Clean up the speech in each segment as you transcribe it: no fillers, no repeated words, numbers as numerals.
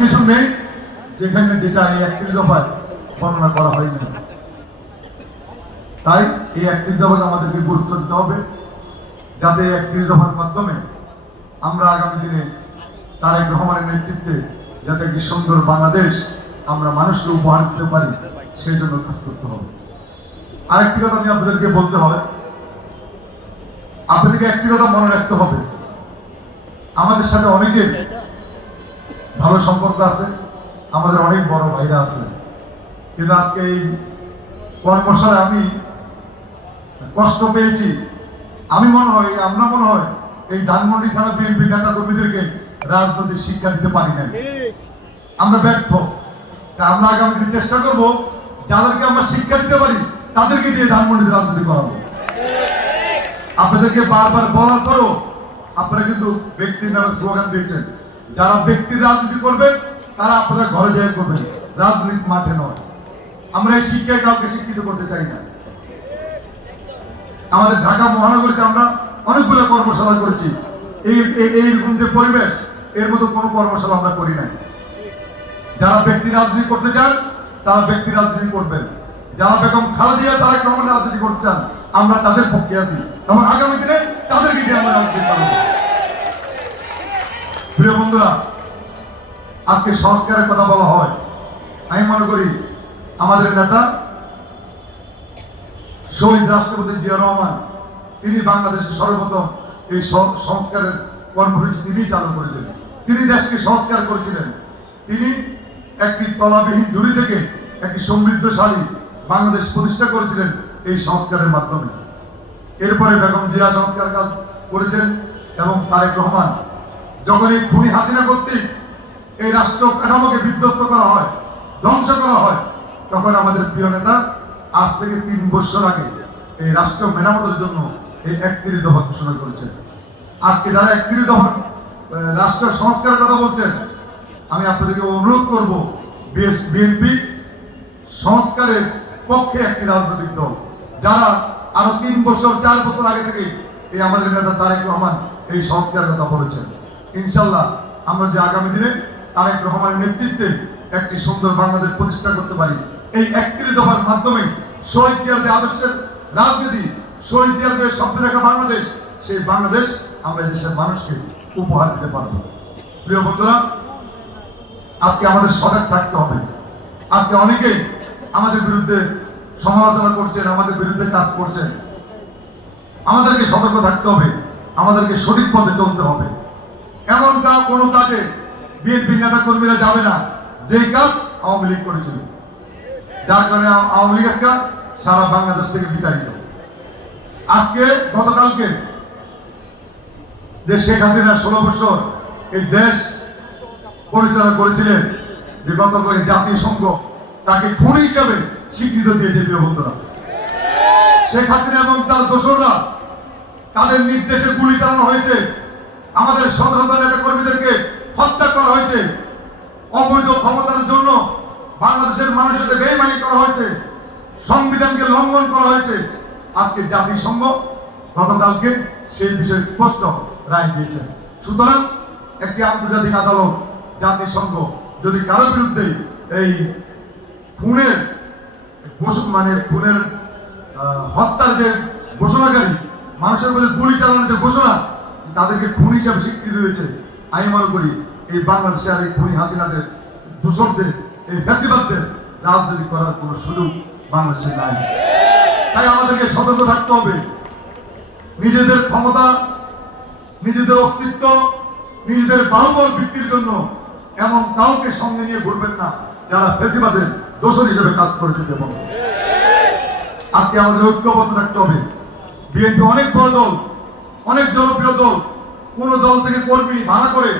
কিছু নেই যেখানে যেটা এই 31 দফায় বর্ণনা করা হয়নি। তাই এই 31 দফাকে আমাদেরকে গুরুত্ব দিতে হবে, যাতে 31 দফার মাধ্যমে আমরা আগামী দিনে তারেক রহমানের নেতৃত্বে যাতে একটি সুন্দর বাংলাদেশ আমরা মানুষকে উপহার দিতে পারি, সেই জন্য কাজ করতে হবে। আরেকটি কথা আমি আপনাদেরকে বলতে হয়, আপনাদেরকে একটি কথা মনে রাখতে হবে, আমাদের সাথে অনেকের ভালো সম্পর্ক আছে, আমাদের অনেক বড় ভাইরা আছে, কিন্তু আজকে এই কর্মশালায় আমি কষ্ট পেয়েছি। আমরা মনে হয় এই ধানমন্ডি থানা বিএনপি নেতা কর্মীদেরকে রাজনৈতিক শিক্ষা দিতে পারি না, আমরা ব্যর্থ। আমরা আগামী দিন চেষ্টা করবো যাদেরকে আমরা শিক্ষা দিতে পারি তাদেরকে দিয়ে ধানমন্ডিতে রাজনীতি করাবো। আপনাদেরকে বারবার বলার পরও আপনারা কিন্তু ব্যক্তির নামে স্লোগান দিয়েছেন। যারা ব্যক্তির রাজনীতি করবেন তারা আপনারা ঘরে যেয়ে করবেন, রাজনীতির মাঠে নয়। আমরা এই শিক্ষায় কাউকে শিক্ষিত করতে চাই না। আমাদের ঢাকা মহানগরীতে আমরা অনেকগুলো কর্মশালা করেছি, এইরকম যে পরিবেশ, এর মতো কোনো কর্মশালা আমরা করি নাই। যারা ব্যক্তি রাজনীতি করতে চান তারা ব্যক্তি রাজনীতি করবেন, যারা বেগম খালেদা তারেক রহমানের রাজনীতি করতে চান আমরা তাদের পক্ষে আছি, এবং আগামী দিনে তাদেরকে দিয়ে আমরা রাজনীতি করব। প্রিয় বন্ধুরা, আজকে সংস্কারের কথা বলা হয়, আমি মনে করি আমাদের নেতা শহীদ রাষ্ট্রপতি জিয়া রহমান তিনি বাংলাদেশের সর্বপ্রথম এই সংস্কারের কর্মসূচি তিনি চালু করেছেন। তিনি দেশকে সংস্কার করেছিলেন। তিনি একটি তলাবিহীন ঝুড়ি থেকে একটি সমৃদ্ধশালী বাংলাদেশ প্রতিষ্ঠা করেছিলেন এই সংস্কারের মাধ্যমে। এরপরে বেগম জিয়া সংস্কার কাজ করেছেন, এবং তারেক রহমান যখন এই খুনি হাসিনা কর্তৃক এই রাষ্ট্র কাঠামোকে বিধ্বস্ত করা হয়, ধ্বংস করা হয়, তখন আমাদের প্রিয় নেতা আজ থেকে 3 বছর আগে এই রাষ্ট্র মেরামতের জন্য এই 31 দফা ঘোষণা করেছেন। আজকে যারা 31 দফা রাষ্ট্র সংস্কারের কথা বলছেন, আমি আপনাদেরকে অনুরোধ করব, বিএনপি সংস্কারের পক্ষে একটি রাজনৈতিক দল, যারা আরো 3 বছর 4 বছর আগে থেকে এই আমাদের নেতা তারেক রহমান এই সংস্কারের কথা বলেছেন। ইনশাল্লাহ আমরা যে আগামী দিনে তারেক রহমানের নেতৃত্বে একটি সুন্দর বাংলাদেশ প্রতিষ্ঠা করতে পারি, এই 31 দফার মাধ্যমে শহীদ জিয়ার যে আদর্শের রাজনীতি, শহীদ জিয়ার যে স্বপ্ন দেখা বাংলাদেশ, সেই বাংলাদেশ আমরা দেশের মানুষকে উপহার দিতে পারব। প্রিয় বন্ধুরা, আজকে আমাদের সজাগ থাকতে হবে। আজকে অনেকেই আমাদের বিরুদ্ধে সমালোচনা করছেন, আমাদের বিরুদ্ধে কাজ করছেন। আমাদেরকে সতর্ক থাকতে হবে, আমাদেরকে সঠিক পথে চলতে হবে। এমন কোনো কাজে বিএনপি নেতা কর্মীরা যাবে না যেই কাজ আওয়ামী লীগ করেছিল, যার কারণে আওয়ামী লীগ আজকে সারা বাংলাদেশ থেকে বিতাড়িত। আজকে গতকালকে যে শেখ হাসিনা 16 বছর এই দেশ পরিচালনা করেছিলেন, যে গতকাল জাতিসংঘ তাকে খুনি হিসাবে স্বীকৃত দিয়েছে। প্রিয় বন্ধুরা, শেখ হাসিনা এবং তার দোসররা তাদের নির্দেশে গুলি চালানো হয়েছে, আমাদের সতেরোটা নেতা কর্মীদেরকে হত্যা করা হয়েছে, অবৈধ ক্ষমতার জন্য বাংলাদেশের মানুষের সাথে বেইমানি করা হয়েছে, সংবিধানকে লঙ্ঘন করা হয়েছে। আজকে জাতিসংঘ গতকালকে সেই বিষয়ে স্পষ্ট রায় দিয়েছেন। সুতরাং একটি আন্তর্জাতিক আদালত, জাতিসংঘ যদি কারো বিরুদ্ধে এই খুনের হত্যার যে ঘোষণাকারী, মানুষের মধ্যে গুলি চালানোর যে ঘোষণা, তাদেরকে খুন হিসাবে স্বীকৃতি দিয়েছে, আমি মনে করি এই বাংলাদেশে আর এই খুনি হাসিনাদের, দূষকদের, এই ফ্যাসিবাদদের রাজনীতি করার কোনো সুযোগ বাংলাদেশে নাই। তাই আমাদেরকে সতর্ক থাকতে হবে। নিজেদের ক্ষমতা, নিজেদের অস্তিত্ব, নিজেদের বাহুবল বৃদ্ধির জন্য এমন কাউকে সঙ্গে নিয়ে ঘুরবেন না যারা ফ্যাসিবাদের দোষর হিসেবে কাজ করে যেতে পারে। আজকে আমাদের ঐক্যবদ্ধ থাকতে হবে। বিএনপি অনেক বড় দল, অনেক জনপ্রিয় দল, কোন দল থেকে কর্মী ভাড়া করে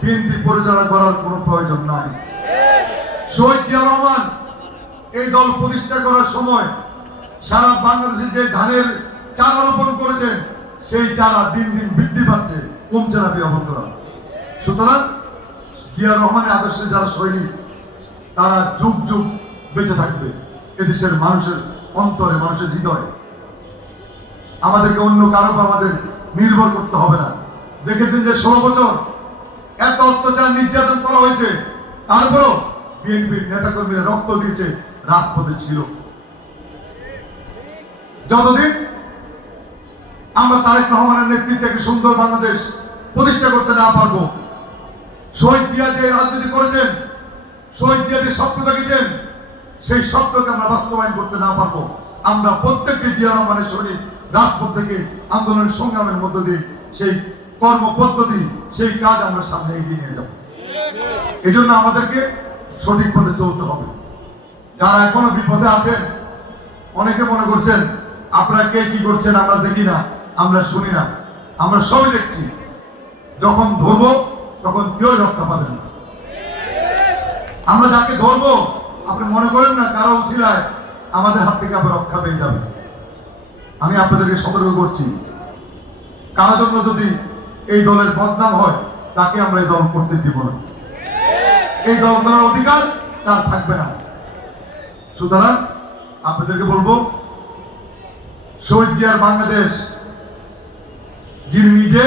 বিএনপি পরিচালনা করার কোনো প্রয়োজন নাই। শহীদ জিয়া রহমান এই দল প্রতিষ্ঠা করার সময় সারা বাংলাদেশে যে ধানের চারা রোপণ করেছেন, সেই চারা দিন দিন বৃদ্ধি পাচ্ছে, কমছে না। প্রিয় বন্ধুরা, সুতরাং জিয়া রহমানের আদর্শে যারা সৈনিক, তারা যুগ যুগ বেঁচে থাকবে এদেশের মানুষের অন্তরে, মানুষের হৃদয়ে। আমাদেরকে অন্য কারো উপর আমাদের নির্ভর করতে হবে না। দেখেছেন যে 16 বছর এত অত্যাচার নির্যাতন করা হয়েছে, তারপরও বিএনপির নেতাকর্মীরা রক্ত দিয়েছে, রাজপথে ছিল। যতদিন আমরা তারেক রহমানের নেতৃত্বে একটি সুন্দর বাংলাদেশ প্রতিষ্ঠা করতে না পারবো, শহীদ জিয়া যে রাজনীতি করেছেন, শহীদ জিয়া যে স্বপ্ন দেখেছেন, সেই স্বপ্নকে আমরা বাস্তবায়ন করতে না পারবো, আমরা প্রত্যেকটি জিয়া রহমানের সৈনিক রাজপথ থেকে আন্দোলনের সংগ্রামের মধ্য দিয়ে সেই কর্মপদ্ধতি, সেই কাজ আমরা সামনে এগিয়ে নিয়ে যাব। এই জন্য আমাদেরকে সঠিক পথে চলতে হবে। যারা এখনো বিপদে আছেন, অনেকে মনে করছেন আপনারা কে কি করছেন আমরা দেখি না, আমরা শুনি না, আমরা সবই দেখছি। যখন ধরবো তখন কেউ রক্ষা পাবেন না। আমরা যাকে ধরবো আপনি মনে করেন না কারো উছিলায় আমাদের হাত থেকে আবার রক্ষা পেয়ে যাবে। আমি আপনাদেরকে সতর্ক করছি, কারোর জন্য যদি এই দলের বদনাম হয়, তাকে আমরা এই দল করতে দিব না। এই দল করার অধিকার তার থাকবে না। সুতরাং আপনাদেরকে বলবো, শহীদ জিয়ার বাংলাদেশ, যিনি নিজে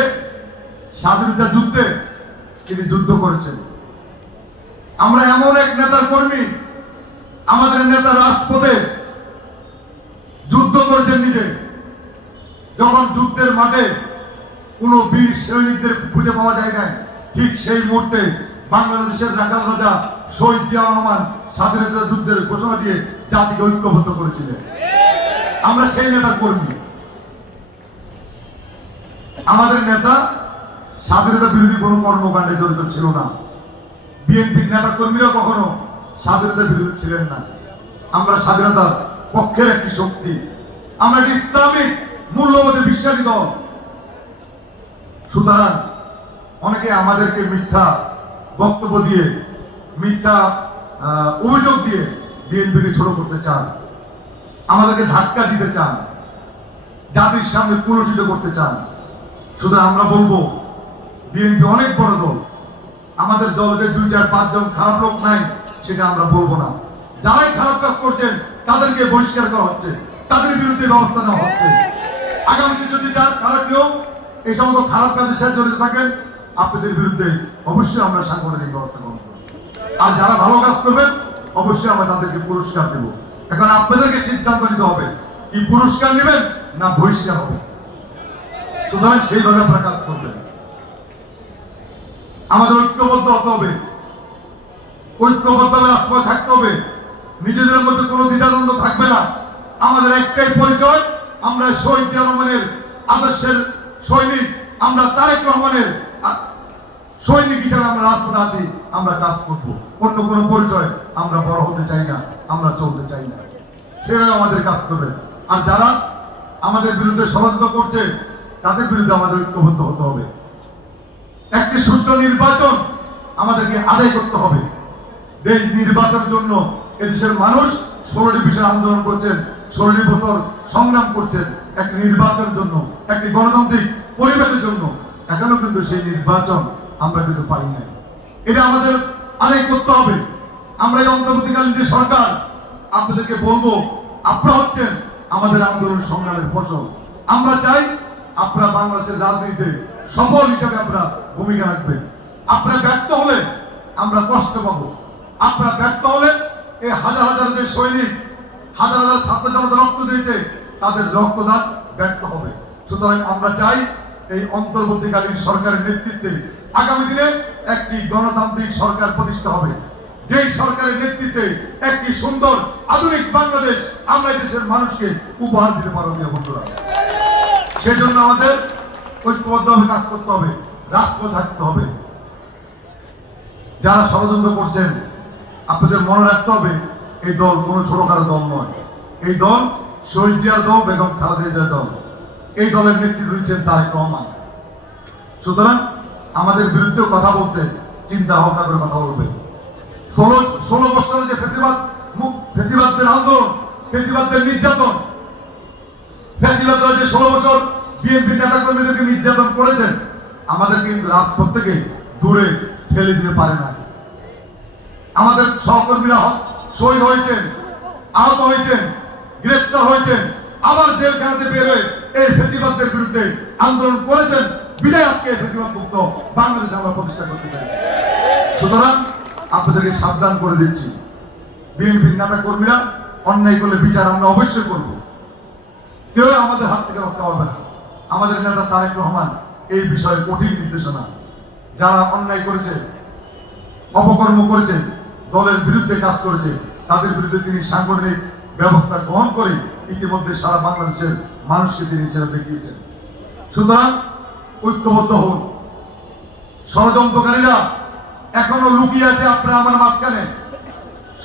স্বাধীনতা যুদ্ধে তিনি যুদ্ধ করেছেন। আমরা এমন এক নেতার কর্মী, আমাদের নেতা রাজপথে যুদ্ধ করেছেন নিজে। যখন যুদ্ধের মাঠে কোন বীর সৈনিকদের খুঁজে পাওয়া যায় না, ঠিক সেই মুহূর্তে বাংলাদেশের রাখাল রাজা শহীদ জিয়া রহমান স্বাধীনতা যুদ্ধের ঘোষণা দিয়ে জাতিকে ঐক্যবদ্ধ করেছিলেন। আমরা সেই নেতার কর্মী। আমাদের নেতা স্বাধীনতা বিরোধী কোনো কর্মকাণ্ডে জড়িত ছিল না। বিএনপির নেতা কর্মীরা কখনো স্বাধীনতা বিরোধী ছিলেন না। আমরা স্বাধীনতার পক্ষের একটি শক্তি, আমরা একটি ইসলামিক মূল্যবোধে বিশ্বাসী দল। সুতরাং অনেকে আমাদেরকে মিথ্যা বক্তব্য দিয়ে, মিথ্যা অভিযোগ দিয়ে বিএনপিকে ছোট করতে চান, আমাদেরকে ধাক্কা দিতে চান, জাতির সামনে পুরস্কৃত করতে চান। সুতরাং আমরা বলবো, বিএনপি অনেক বড় দল, আমাদের দলে 2-4-5 জন খারাপ লোক নাই সেটা আমরা বলবো না। যারাই খারাপ কাজ করছেন তাদেরকে বহিষ্কার করা হচ্ছে, তাদের বিরুদ্ধে ব্যবস্থা নেওয়া হচ্ছে। আগামীতে যদি যার খারাপ কেউ এই সমস্ত খারাপ কাজের সাথে জড়িত থাকেন, আপনাদের বিরুদ্ধে অবশ্যই আমরা সাংগঠনিক ব্যবস্থা গ্রহণ করব। আর যারা ভালো কাজ করবেন অবশ্যই আমরা তাদেরকে পুরস্কার দেব। এখন আপনাদেরকে সিদ্ধান্ত নিতে হবে, কি পুরস্কার নেবেন না বহিষ্কার হবে। সুতরাং সেইভাবে আপনারা কাজ করবেন। আমাদের ঐক্যবদ্ধ হতে হবে, ঐক্যবদ্ধভাবে রাজপথে থাকতে হবে। নিজেদের মধ্যে কোনো দ্বিধাদ্বন্দ্ব থাকবে না। আমাদের একটাই পরিচয়, আমরা শহীদ জিয়া রহমানের আদর্শের সৈনিক, আমরা তারেক রহমানের সৈনিক হিসেবে আমরা রাজপথে আছি, আমরা কাজ করব। অন্য কোনো পরিচয় আমরা বড় হতে চাই না, আমরা চলতে চাই না। সেভাবে আমাদের কাজ করবে। আর যারা আমাদের বিরুদ্ধে ষড়যন্ত্র করছে তাদের বিরুদ্ধে আমাদের ঐক্যবদ্ধ হতে হবে। একটি সুষ্ঠু নির্বাচন আমাদেরকে আদায় করতে হবে। এই নির্বাচনের জন্য এদেশের মানুষ 16টি বিষয় আন্দোলন করছেন, 16 বছর সংগ্রাম করছেন একটি নির্বাচনের জন্য, একটি গণতান্ত্রিক পরিবেশের জন্য। এখনো কিন্তু সেই নির্বাচন আমরা কিন্তু পাই নাই। এটা আমাদের আদায় করতে হবে। আমরা এই অন্তর্বর্তীকালীন যে সরকার, আপনাদেরকে বলবো, আপনারা হচ্ছেন আমাদের আন্দোলন সংগ্রামের ফসল। আমরা চাই আপনারা বাংলাদেশের রাজনীতিতে সফল হিসাবে আপনারা ভূমিকা রাখবেন। আপনারা ব্যর্থ হলে আমরা কষ্ট পাবো। আপনারা ব্যর্থ হলে এই হাজার হাজার যে সৈনিক, হাজার হাজার ছাত্র জনতা রক্ত দিয়েছে, তাদের রক্তদান ব্যর্থ হবে। সুতরাং আমরা চাই এই অন্তর্বর্তীকালীন সরকারের নেতৃত্বে আগামী দিনে একটি গণতান্ত্রিক সরকার প্রতিষ্ঠা হবে, যেই সরকারের নেতৃত্বে একটি সুন্দর আধুনিক বাংলাদেশ আমরা দেশের মানুষকে উপহার দিতে পারবো বন্ধুরা। সেজন্য আমাদের ঐক্যবদ্ধভাবে কাজ করতে হবে, রাজপথে থাকতে হবে। যারা ষড়যন্ত্র করছেন আপনাদের মনে রাখতে হবে, এই দল কোনো ছোটখাটো দল নয়। এই দল শহীদ জিয়ার দল, বেগম খালেদা জিয়ার দল। এই দলের নেতৃত্ব দিচ্ছেন তারেক রহমান। সুতরাং আমাদের বিরুদ্ধে কথা বলতে চিন্তা ভাবনা করে কথা বলবে। 16 বছরে যে ফেসিবাদদের আন্দোলন, ফেসিবাদদের নির্যাতন, ফেসিবাদরা যে 16 বছর বিএনপি নেতা কর্মীদেরকে নির্যাতন করেছেন, আমাদের কিন্তু রাজপথ থেকে দূরে ঠেলে দিতে পারে না। আমাদের সহকর্মীরা শহীদ হয়েছেন, আহত হয়েছেন, গ্রেফতার হয়েছেন, আবার জেলখানাতে বের হয়ে এই ফেসিবাদদের বিরুদ্ধে আন্দোলন করেছেন। বিদায় আজকে ফেসিবাদ মুক্ত বাংলাদেশ আমরা প্রতিষ্ঠা করতে পারি। সুতরাং আপনাদেরকে সাবধান করে দিচ্ছি, বিএনপির নেতা কর্মীরা অন্যায় করলে বিচার আমরা অবশ্যই করব, কেউ আমাদের হাত থেকে রক্ষা পাবে না। আমাদের নেতা তারেক রহমান এই বিষয়ে কঠিন নির্দেশনা, যারা অন্যায় করেছে, অপকর্ম করেছে, দলের বিরুদ্ধে কাজ করেছে, তাদের বিরুদ্ধে তিনি সাংগঠনিক ব্যবস্থা গ্রহণ করে ইতিমধ্যে সারা বাংলাদেশের মানুষকে তিনি সেটা দেখিয়েছেন। সুতরাং ঐক্যবদ্ধ হন। ষড়যন্ত্রকারীরা এখনো লুকিয়ে আছে আপনারা আমার মাঝখানে।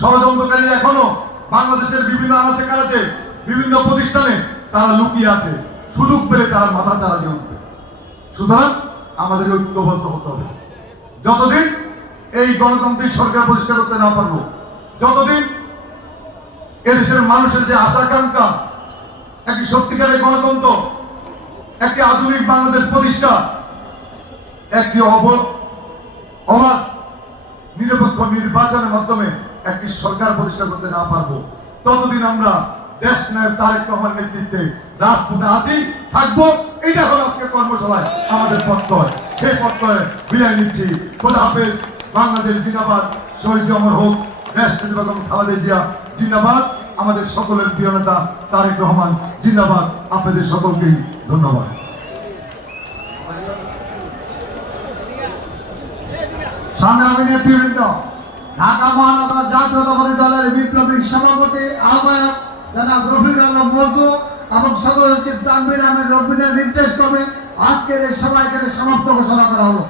ষড়যন্ত্রকারীরা এখনো বাংলাদেশের বিভিন্ন আনাচে কানাচে বিভিন্ন প্রতিষ্ঠানে তারা লুকিয়ে আছে, সুযোগ পেলে তারা মাথা চারা দিয়ে উঠবে। সুতরাং আমাদের ঐক্যবদ্ধ হতে হবে। যতদিন এই গণতান্ত্রিক সরকার প্রতিষ্ঠা করতে না পারবো, যতদিন এদেশের মানুষের যে আশাকাঙ্ক্ষা, একটি সত্যিকারের গণতন্ত্র, একটি আধুনিক বাংলাদেশ প্রতিষ্ঠা, একটি অবাধ নিরপেক্ষ নির্বাচনের মাধ্যমে একটি সরকার প্রতিষ্ঠা করতে না পারবো, ততদিন আমরা দেশ নায়ক তারেক রহমানের নেতৃত্বে রাজপথে আছি, থাকবো। এটা হলো আজকে কর্মশালায় আমাদের প্রত্যয়। সেই প্রত্যয়ে বিদায় নিচ্ছি। খোদা হাফেজ। বাংলাদেশ জিন্দাবাদ। শহীদ অমর হোক। দেশ নেত্রী বেগম খালেদা জিয়া জিন্দাবাদ। আমাদের সকলের প্রিয় নেতা তারেক রহমান জিন্দাবাদ। আপনাদের সকলকেই ধন্যবাদ। সংগ্রামী নেতৃবৃন্দ, ঢাকা মহানগর জাতীয়তাবাদী দলের বিপ্লবী সভাপতি আহ্বায়ক জনাব রফিক আলম মর্দু এবং সদর সচিব তানভীর আহমেদ রফিকের নির্দেশ ক্রমে আজকের এই সভাকে সমাপ্ত ঘোষণা করা হলো।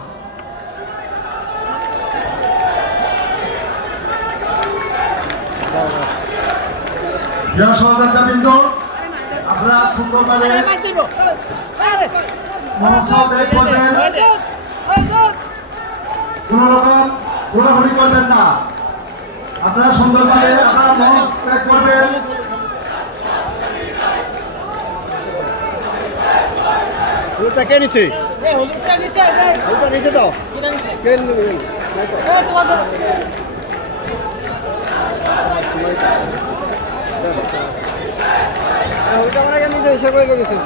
প্রিয় সহযোগিতাবৃন্দ, আপনারা সুন্দরভাবে মহোৎসব ত্যাগ করবেন, কোন রকম ঘোরাঘুরি করবেন না। আপনারা সুন্দরভাবে আপনারা মঞ্চ ত্যাগ করবেন। হলুদটা কে নিছে? হলুদটা নিচে হলুদটা নিচে তো কে নিবে? হলুদটা মানে নিজে হিসাব করে করেছেন।